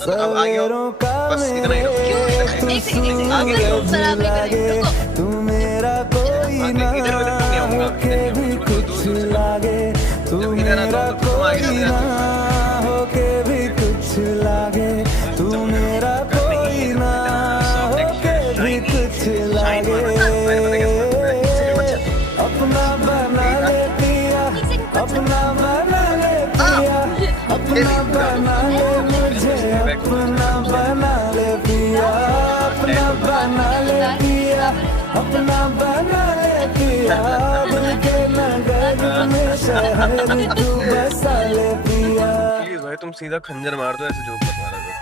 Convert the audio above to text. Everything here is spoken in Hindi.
अब आगे हो, सवेरों का बस इतना ही मेरे रहो। तू सूरज लागे, तू मेरा कोई आगे ना इधर उधर नहीं आऊंगा, होके इधर नहीं भी आऊंगा, छोड़ दो, कुछ दूर से लो। लागे, तू जब इधर आता मेरा हूँ तो तुम आगे कोई चले ना जाते हो। होके भी कुछ लागे, तू जब मेरा कर नहीं कोई है, ना इधर सॉफ्ट होके टेक्सचर भी शाइनी, कुछ शाइन लागे। मारना था, मैंने पता कैसे मारा, मैं एक सेकंड बचा, अपना बना यही था। ले पिया, अपना बना ले आ, पिया, ये अपना नहीं रुका, बना ले मुझे, बैक टू अपना बना ले पिया, अपना बना ले पिया, अपना बना ले पिया, दिल के नगर में शहर तू बसा ले पिया। प्लीज भाई तुम सीधा खंजर मार दो, ऐसे जोक मत मारा करो।